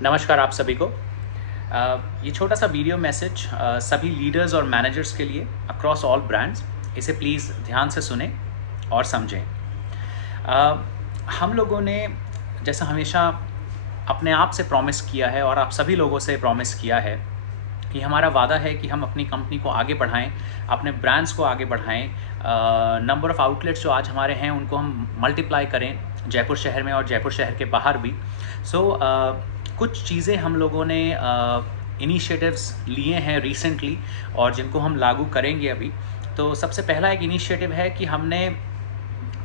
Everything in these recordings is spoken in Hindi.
नमस्कार आप सभी को। ये छोटा सा वीडियो मैसेज सभी लीडर्स और मैनेजर्स के लिए अक्रॉस ऑल ब्रांड्स। इसे प्लीज़ ध्यान से सुने और समझें। अ, हम लोगों ने जैसा हमेशा अपने आप से प्रॉमिस किया है और आप सभी लोगों से प्रॉमिस किया है कि हमारा वादा है कि हम अपनी कंपनी को आगे बढ़ाएं, अपने ब्रांड्स को आगे बढ़ाएं। नंबर ऑफ़ आउटलेट्स जो आज हमारे हैं उनको हम मल्टीप्लाई करें जयपुर शहर में और जयपुर शहर के बाहर भी। कुछ चीज़ें हम लोगों ने इनिशिएटिव्स लिए हैं रिसेंटली और जिनको हम लागू करेंगे अभी। तो सबसे पहला एक इनिशिएटिव है कि हमने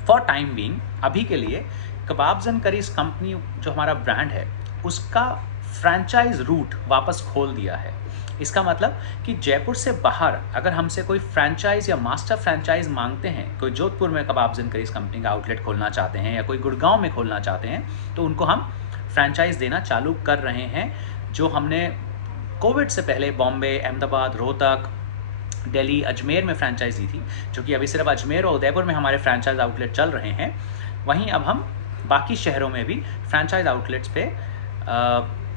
फॉर टाइम बीइंग अभी के लिए कबाब्स एंड करीज कंपनी जो हमारा ब्रांड है उसका फ्रैंचाइज रूट वापस खोल दिया है। इसका मतलब कि जयपुर से बाहर अगर हमसे कोई फ्रैंचाइज या मास्टर फ्रैंचाइज मांगते हैं, कोई जोधपुर में कबाब्स एंड करीज कंपनी का आउटलेट खोलना चाहते हैं या कोई गुड़गांव में खोलना चाहते हैं, तो उनको हम फ्रैंचाइज देना चालू कर रहे हैं। जो हमने कोविड से पहले बॉम्बे, अहमदाबाद, रोहतक, दिल्ली, अजमेर में फ्रैंचाइज दी थी, जो कि अभी सिर्फ अजमेर और उदयपुर में हमारे फ्रैंचाइज आउटलेट चल रहे हैं, वहीं अब हम बाकी शहरों में भी फ्रैंचाइज आउटलेट्स पे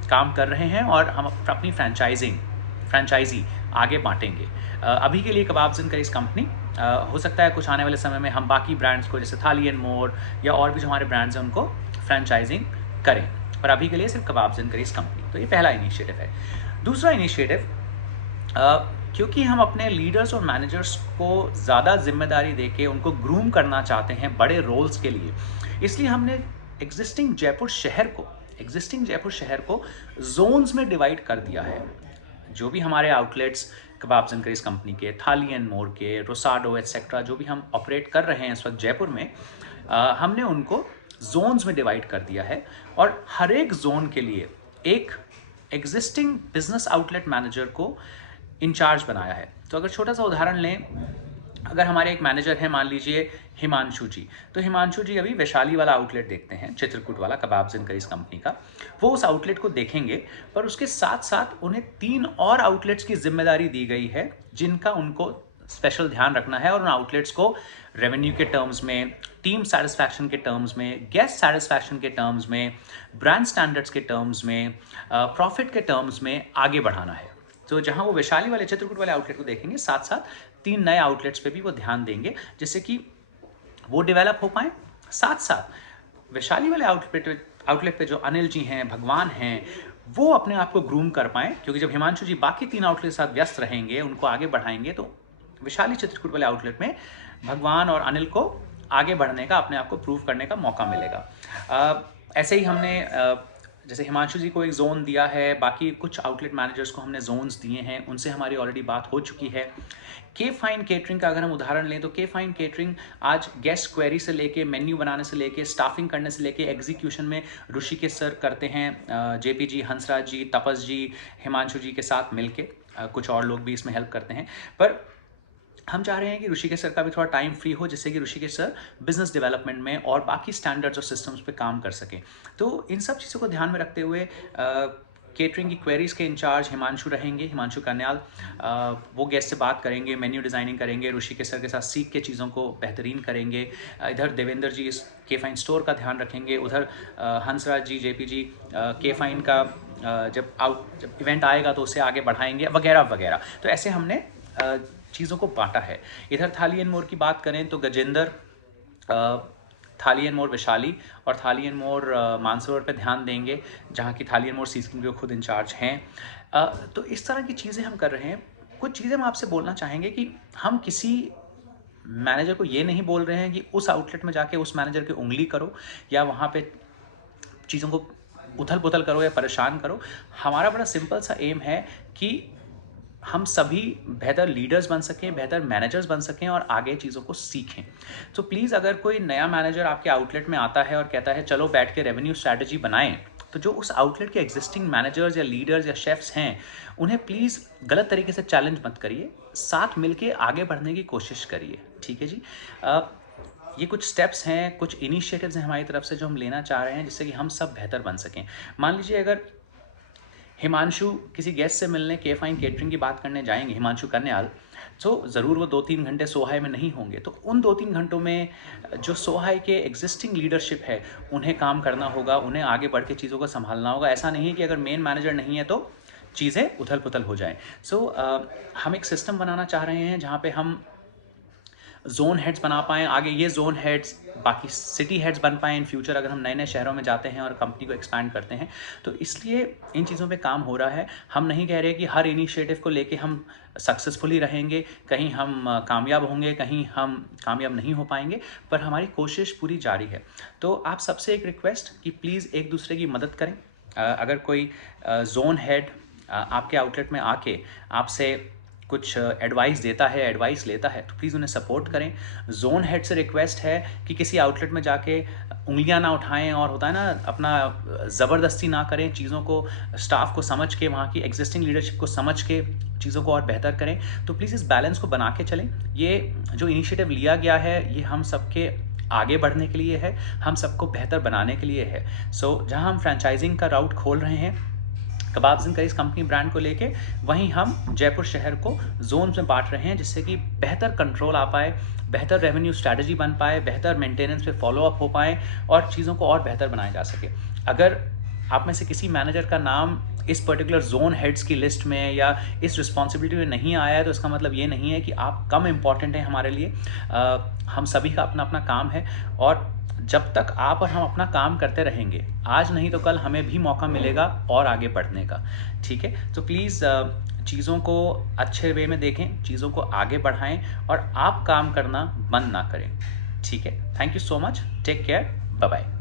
काम कर रहे हैं और हम अपनी फ्रैंचाइजी आगे बांटेंगे। अभी के लिए कबाब्स एंड करीज कंपनी, हो सकता है कुछ आने वाले समय में हम बाकी ब्रांड्स को जैसे थाली एंड मोर या और भी जो हमारे ब्रांड्स हैं उनको फ्रैंचाइजिंग करें, पर अभी के लिए सिर्फ कबाब्स एंड करीज कंपनी। तो ये पहला इनिशिएटिव है। दूसरा इनिशिएटिव, क्योंकि हम अपने लीडर्स और मैनेजर्स को ज़्यादा जिम्मेदारी देके उनको ग्रूम करना चाहते हैं बड़े रोल्स के लिए, इसलिए हमने एग्जिस्टिंग जयपुर शहर को जोन्स में डिवाइड कर दिया है। जो भी हमारे outlets kebabs and curries company के, थाली एंड मोर के, रोसाडो एट्सेट्रा जो भी हम ऑपरेट कर रहे हैं इस वक्त जयपुर में, हमने उनको जोन्स में डिवाइड कर दिया है और हर एक जोन के लिए एक एग्जिस्टिंग बिजनेस आउटलेट मैनेजर को इंचार्ज बनाया है। तो अगर छोटा सा उदाहरण लें, अगर हमारे एक मैनेजर है, मान लीजिए हिमांशु जी, तो हिमांशु जी अभी वैशाली वाला आउटलेट देखते हैं, चित्रकूट वाला कबाब्स एंड करीज कंपनी का। वो उस आउटलेट को देखेंगे, पर उसके साथ साथ उन्हें 3 और आउटलेट्स की जिम्मेदारी दी गई है जिनका उनको स्पेशल ध्यान रखना है और उन आउटलेट्स को रेवेन्यू के टर्म्स में, टीम सेटिस्फैक्शन के टर्म्स में, गेस्ट सेटिस्फैक्शन के टर्म्स में, ब्रांड स्टैंडर्ड्स के टर्म्स में, प्रॉफिट के टर्म्स में आगे बढ़ाना है। तो जहां वो वैशाली वाले, चित्रकूट वाले आउटलेट को देखेंगे, साथ साथ 3 नए आउटलेट्स पे भी वो ध्यान देंगे, जिससे कि वो डेवलप हो पाए। साथ साथ वैशाली वाले आउटलेट पे जो अनिल जी हैं, भगवान हैं, वो अपने आप को ग्रूम कर पाएँ, क्योंकि जब हिमांशु जी बाकी 3 आउटलेट के साथ व्यस्त रहेंगे, उनको आगे बढ़ाएंगे, तो वैशाली चित्रकूट वाले आउटलेट में भगवान और अनिल को आगे बढ़ने का, अपने आप को प्रूव करने का मौका मिलेगा। ऐसे ही हमने जैसे हिमांशु जी को एक जोन दिया है, बाकी कुछ आउटलेट मैनेजर्स को हमने जोन्स दिए हैं, उनसे हमारी ऑलरेडी बात हो चुकी है। के फाइन केटरिंग का अगर हम उदाहरण लें, तो के फाइन केटरिंग आज गेस्ट क्वेरी से लेके, मेन्यू बनाने से लेके, स्टाफिंग करने से लेके, एग्जीक्यूशन में ऋषिकेश सर करते हैं, जेपी जी, हंसराज जी, तपस जी, हिमांशु जी के साथ मिलके, कुछ और लोग भी इसमें हेल्प करते हैं। पर हम चाह रहे हैं कि ऋषिकेश सर का भी थोड़ा टाइम फ्री हो, जिससे कि ऋषिकेश सर बिजनेस डेवलपमेंट में और बाकी स्टैंडर्ड्स और सिस्टम्स पे काम कर सकें। तो इन सब चीज़ों को ध्यान में रखते हुए केटरिंग की क्वेरीज के इंचार्ज हिमांशु रहेंगे, हिमांशु कन्याल। वो गेस्ट से बात करेंगे, मेन्यू डिज़ाइनिंग करेंगे, ऋषिकेश सर के साथ सीख के चीज़ों को बेहतरीन करेंगे। इधर देवेंद्र जी इस के फाइन स्टोर का ध्यान रखेंगे, उधर हंसराज जी, जेपी जी के फाइन का जब इवेंट आएगा तो उसे आगे बढ़ाएंगे, वगैरह वगैरह। तो ऐसे हमने चीज़ों को बांटा है। इधर थाली एंड मोर की बात करें तो गजेंद्र थाली एंड मोर वैशाली और थाली एंड मोर मानसरोवर पे ध्यान देंगे, जहाँ की थाली एंड मोर सीस्किन के खुद इंचार्ज हैं। तो इस तरह की चीज़ें हम कर रहे हैं। कुछ चीज़ें हम आपसे बोलना चाहेंगे कि हम किसी मैनेजर को ये नहीं बोल रहे हैं कि उस आउटलेट में जाके उस मैनेजर की उंगली करो या वहाँ पे चीज़ों को उथल पुथल करो या परेशान करो। हमारा बड़ा सिंपल सा एम है कि हम सभी बेहतर लीडर्स बन सकें, बेहतर मैनेजर्स बन सकें और आगे चीज़ों को सीखें। तो प्लीज़, अगर कोई नया मैनेजर आपके आउटलेट में आता है और कहता है चलो बैठ के रेवेन्यू स्ट्रैटेजी बनाएं, तो जो उस आउटलेट के एग्जिस्टिंग मैनेजर्स या लीडर्स या शेफ्स हैं, उन्हें प्लीज़ गलत तरीके से चैलेंज मत करिए, साथ मिलके आगे बढ़ने की कोशिश करिए। ठीक है जी। ये कुछ स्टेप्स हैं, कुछ इनिशिएटिव्स हैं हमारी तरफ से जो हम लेना चाह रहे हैं, जिससे कि हम सब बेहतर बन सकें। मान लीजिए अगर हिमांशु किसी गेस्ट से मिलने के फाइन केटरिंग की बात करने जाएंगे, हिमांशु कन्याल, तो ज़रूर वो 2-3 घंटे सोहाई में नहीं होंगे। तो उन 2-3 घंटों में जो सोहाई के एग्जिस्टिंग लीडरशिप है उन्हें काम करना होगा, उन्हें आगे बढ़ के चीज़ों को संभालना होगा। ऐसा नहीं है कि अगर मेन मैनेजर नहीं है तो चीज़ें उथल पुथल हो जाएं। हम एक सिस्टम बनाना चाह रहे हैं जहाँ पे हम जोन हेड्स बना पाएँ, आगे ये जोन हेड्स बाकी सिटी हेड्स बन पाएँ इन फ्यूचर, अगर हम नए नए शहरों में जाते हैं और कंपनी को एक्सपैंड करते हैं। तो इसलिए इन चीज़ों पे काम हो रहा है। हम नहीं कह रहे कि हर इनिशिएटिव को लेके हम सक्सेसफुली रहेंगे, कहीं हम कामयाब होंगे, कहीं हम कामयाब नहीं हो पाएंगे, पर हमारी कोशिश पूरी जारी है। तो आप सबसे एक रिक्वेस्ट कि प्लीज़ एक दूसरे की मदद करें। अगर कोई जोन हेड आपके आउटलेट में आके आपसे कुछ एडवाइस देता है, एडवाइस लेता है, तो प्लीज़ उन्हें सपोर्ट करें। जोन हेड से रिक्वेस्ट है कि किसी आउटलेट में जाके उंगलियां ना उठाएं और होता है ना अपना ज़बरदस्ती ना करें चीज़ों को, स्टाफ को समझ के, वहाँ की एग्जिस्टिंग लीडरशिप को समझ के चीज़ों को और बेहतर करें। तो प्लीज़ इस बैलेंस को बना के चलें। ये जो इनिशिएटिव लिया गया है ये हम सबके आगे बढ़ने के लिए है, हम सबको बेहतर बनाने के लिए है। जहाँ हम फ्रेंचाइजिंग का राउट खोल रहे हैं kebabs and curries company brand को लेके, वहीं हम जयपुर शहर को जोन्स में बांट रहे हैं जिससे कि बेहतर कंट्रोल आ पाए, बेहतर रेवेन्यू स्ट्रैटेजी बन पाए, बेहतर मेंटेनेंस पे फॉलो अप हो पाए और चीज़ों को और बेहतर बनाया जा सके। अगर आप में से किसी मैनेजर का नाम इस पर्टिकुलर जोन हेड्स की लिस्ट में या इस रिस्पॉन्सिबिलिटी में नहीं आया है तो इसका मतलब ये नहीं है कि आप कम इम्पॉर्टेंट हैं हमारे लिए। हम सभी का अपना अपना काम है और जब तक आप और हम अपना काम करते रहेंगे, आज नहीं तो कल हमें भी मौका मिलेगा और आगे बढ़ने का। ठीक है, तो प्लीज़ चीज़ों को अच्छे वे में देखें, चीज़ों को आगे बढ़ाएं और आप काम करना बंद ना करें। ठीक है, thank you so much, take care, bye bye.